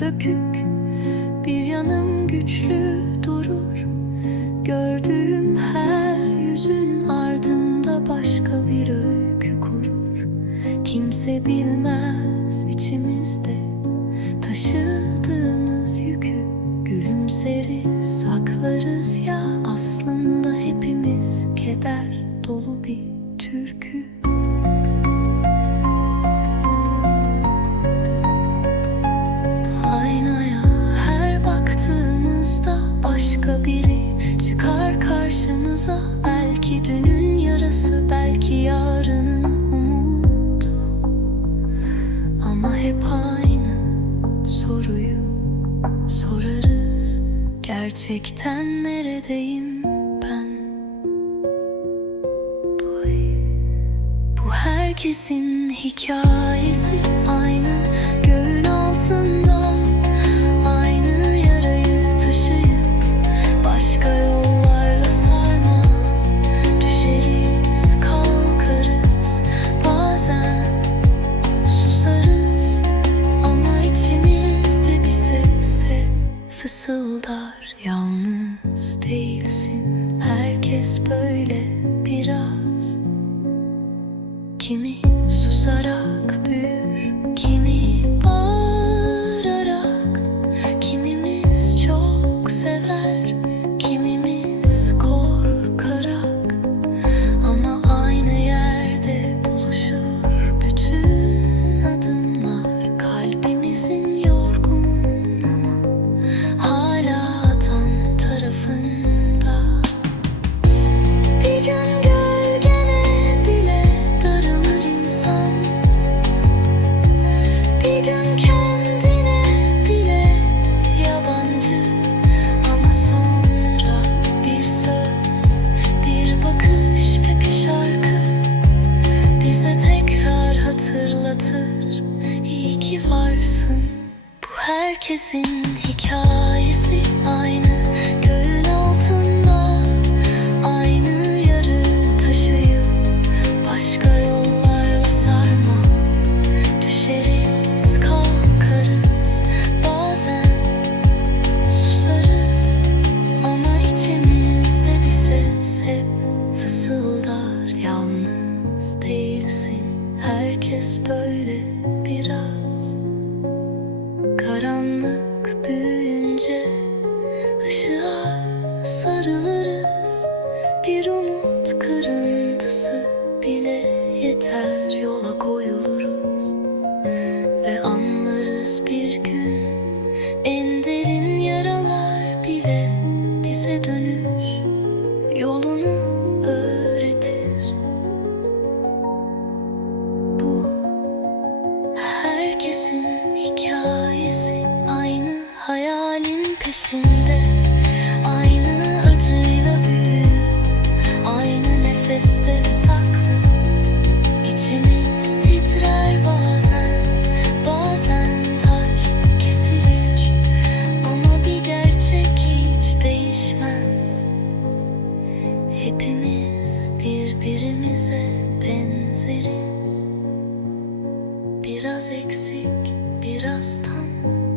dökük. Bir yanım güçlü durur. Gördüğüm her yüzün ardında başka bir öykü kurur. Kimse bilmez içimizde taşıdığımız yükü. Gülümseriz, saklarız ya aslında hepimiz keder dolu bir türkü Gerçekten neredeyim ben? Bu, herkesin hikayesi aynı göğün altında. Aynı yarayı taşıyıp başka yollarla sarma Düşeriz, kalkarız, bazen susarız. Ama içimizde bir ses hep fısıldar Yalnız değilsin, herkes böyle biraz. Kimi susarak herkesin hikayesi aynı Göğün altında aynı yarı taşıyıp Başka yollarla sarma Düşeriz kalkarız bazen Susarız ama içimizde bir ses hep fısıldar. Yalnız değilsin herkes böyle biraz. bile yeter. Yola koyuluruz ve anlarız bir gün. En derin yaralar bile bize dönüş Yolunu öğretir. Bu herkesin hikayesi. Aynı hayalin peşinde. biraz eksik, biraz tam.